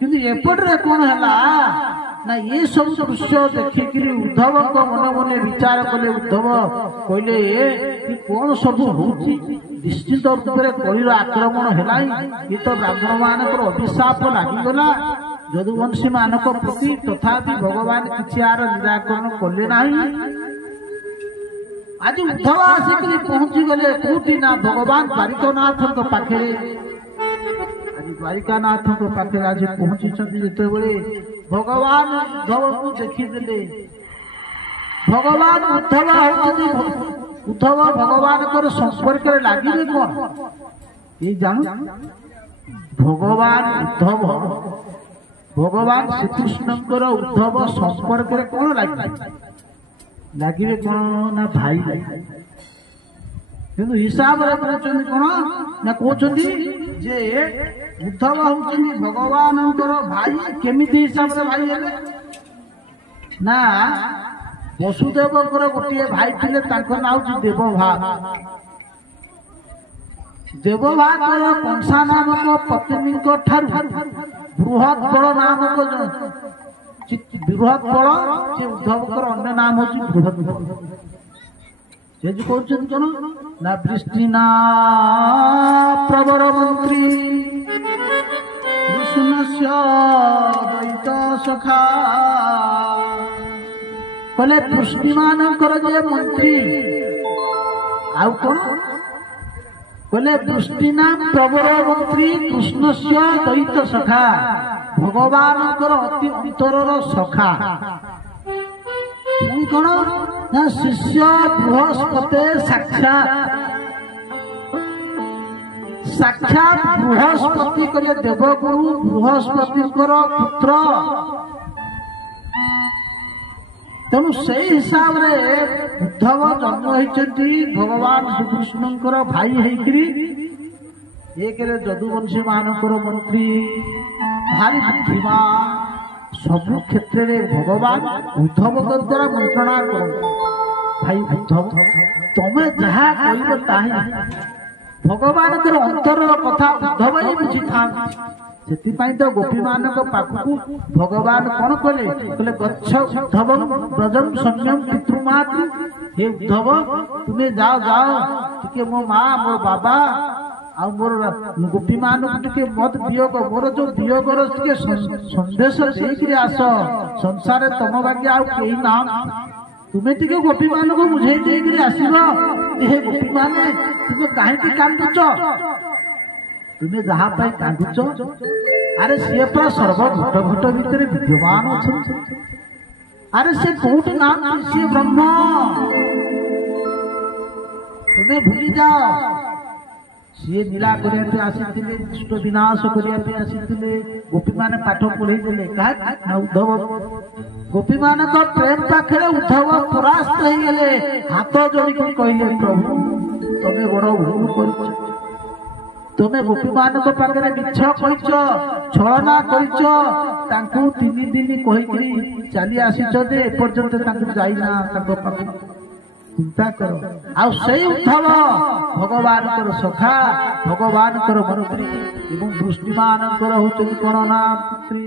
किंतु एपटे कौन है ना ये सब दृश्य देखिक उद्धव मन मन विचार कले उद्धव कहले कि कौन सब होची निश्चित रूप से कलिर आक्रमण है ये तो ब्राह्मण मान अभिशाप लगिगला यदुवंशी मान प्रति तथापि भगवान किसी आर निराकरण कले ना आज उद्धव आसिक पहुंची गले कोटि ना भगवान द्वारिकानाथ पाखे आज द्वारिकानाथ पाखे आज पहुंची जिते भगवान उद्धव को देखीदे भगवान उद्धव भगवान संपर्क लगे कौन ये जान भगवान उद्धव भगवान श्रीकृष्ण उद्धव संपर्क कौन लगे कौन ना भाई किंतु हिसाब कौन ना कहते जे उद्धव होती भगवान भाई केमी हिसाब से भाई है ना वसुदेव गोटे भाई थे ना देवभा देवभा कंसा नामक पत्नी बृहत बल नामक बृहत बल से उद्धव अन्य नाम हूँ बृहत बल से कौन ना वृष्टिना प्रवर मंत्री कृष्णस्य द्वैत सखा कहले वृष्टिमान जे मंत्री आउ कौन कहले वृष्टिना प्रवर मंत्री कृष्णस्य द्वैत सखा भगवान अति अंतर सखा कौन ना शिष्य बृहस्पति साक्षात बृहस्पति कहले देवगुरु बृहस्पति पुत्र तेणु से हिसाब रे उद्धव जन्म होती भगवान श्रीकृष्ण भाई होकरी एक यदुवंशी मानकर मंत्री भारी बुद्धिमान सबु क्षेत्र में भगवान उद्धव द्वारा मंत्रणा कर भाई उद्धव तमें जहा कह भगवान अंतर कथा उद्धव ही बुझी था से तो गोपी मान पाखु भगवान कौन कले कहले गच्छ उद्धव ब्रजम सम्यम पितृमातृ हे उद्धव तुम्हें जाओ जाओ टिके मो माँ मो बाबा आ मोर गोपी मान मत वियोग मोर जो वियोगर संदेश देकर आस संसार तुम बाकी आउ कई ना तुम्हें टिके गोपी मान को बुझे देकर आसब हे गोपी माने तुम्हें कहीं कांदुच तुम्हें जहाँ कांदुच अरे सी पूरा सर्वघट घट भितर विद्यमान अच्छे अरे से कौटी नाम सी ब्रह्म तुम्हें भूली जाओ सी नीला करने आसी दुष्ट विनाश करने आसी गोपी माने पाठ पढ़े देले उद्धव गोपी मान प्रेम पाखे उद्धव परास्त हो गले हाथ जोड़ी कहले प्रभु तमें बड़ भूल कर तुम्हें गोपी मान पाखे मिछ कह छलना कर 3 दिन कहीकि चली आपर्यंत जाइना चिंता कर आई उद्धव भगवान सखा भगवान मंत्री एवं दृष्टिमान हूँ कौन ना पुत्री।